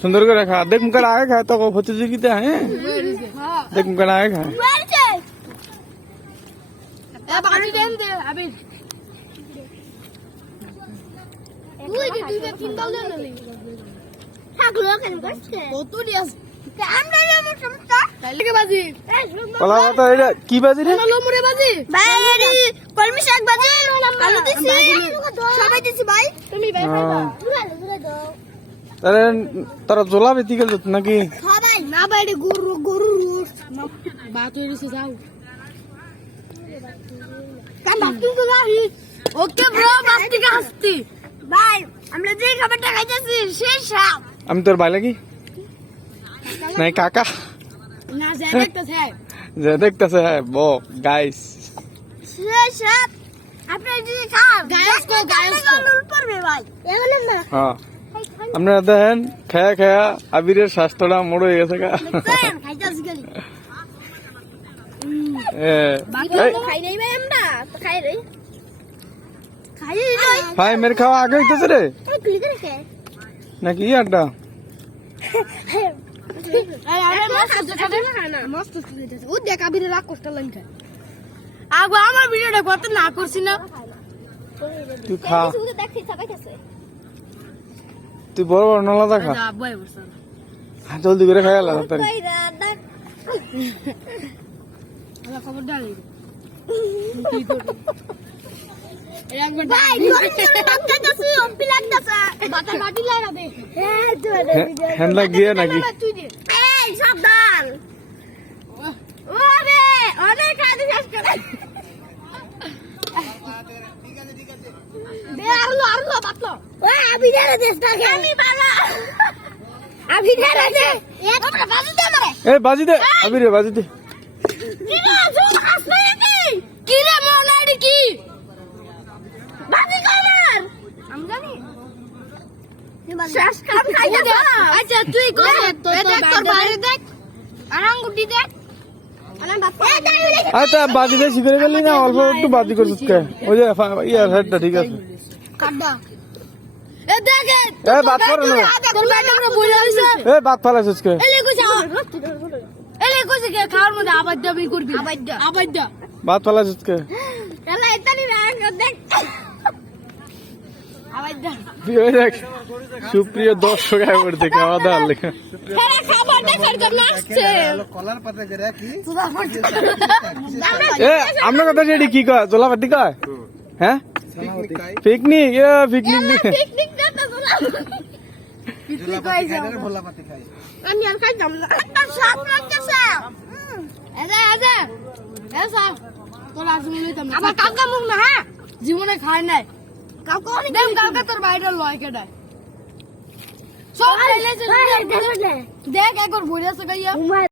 সুন্দর করে খা। দেখ মুখে আগে খা তো প্রতিযোগিতা হ্যাঁ? দেখ মুখে আগে খা। কি বাজি রে? বাজি কলমি শাক বাজি। সবাই দিছি ভাই। তুমি ভাই তাহলে তারা জোলা বেতি গেল নাকি? সবাই না বাইরে গরু গরু রুট বা যাও কাম ভাবতুম তো ভাই ওকে ব্রো বাস্তি কা হাসতি ভাই আমরা যে খাবারটা খাইতেছি সেই সাপ। আমি তোর ভাই লাগি? নাই কাকা? না যায় দেখতেছে। যে দেখতেছে ব গাইস সেই সাপ। আপনি যদি খান গায়েস কো, গায়েস কো। গন্ডল পড়বে ভাই। এমন না হ্যাঁ। আপনারা দেখেন খেয়া খেয়া আবিরের স্বাস্থ্যটা মোড় হয়ে গেছে ভাই আমরা তো খাই রে খাই রে ভাই মেরে খাওয়া আগে হইতেছে রে। নাকি আড্ডা? আমার ভিডিওটা কত না করছি না। তুই খা। তুই বড় বড় নলা দেখা? যা বই বসা জলদি করে খাই আলা তাড়াতাড়ি। ভাই রাদা আমার খবর ডালি কি করব একবার ভাই গরম জলে ভাত খাইতেছি অম্পি লাগতেছে বাটা বাটি লাগা দে হ্যাঁ হ্যান্ড লাগিয়ে নাকি তুই দে এই সাবধান ওরে অনেক খাইতে শেষ করে দে আরলো আরলো বাতলো আমি বাবা। দে তোমরা বাজু দে মারে এ বাজি দে। আবিরে বাজি দে। কি রে জুম আসবে নাকি? কি রে মনাড়ি কি বাজি কর আমি জানি। শেষ কাম খাইতে আচ্ছা তুই কর। দেখ তোর বাইরে দেখ আরাঙ্গুটি দেখ। আচ্ছা বাজি শিখে গেলি না অল্প একটু বাজি করছিস কে? ওই যে ইয়ার হেডটা ঠিক আছে। এ বাদ কর না। তোর বাইরে আমরা বইলা হইছে এ বাদ ফালাইছিস কে এলে কইছে কে খাওয়ার মধ্যে আবার দাবি করবি। আবার দা আবার দা বাদ ফালাইছিস কে এলা এতানি রাগ দেখ। আবার দা তুই দেখ সুপ্রিয় দর্শক আবার দেখে খাওয়া দাওয়ার লেখা। খেলা খাবার দেখার জন্য আসছে। কলার পাতা করে কি এ আমরা কথা যেটি কি কয়? জোলা পাটি কয়? হ্যাঁ? পিকনিক এ পিকনিক খাই খাই আমি আবার কাকা মুখ না হ্যাঁ জীবনে নাই কাউকে অনেক দেম কালকে তোর বাইরে লয় কেডায় সব খাইলে দেখ একবার ভরে আছে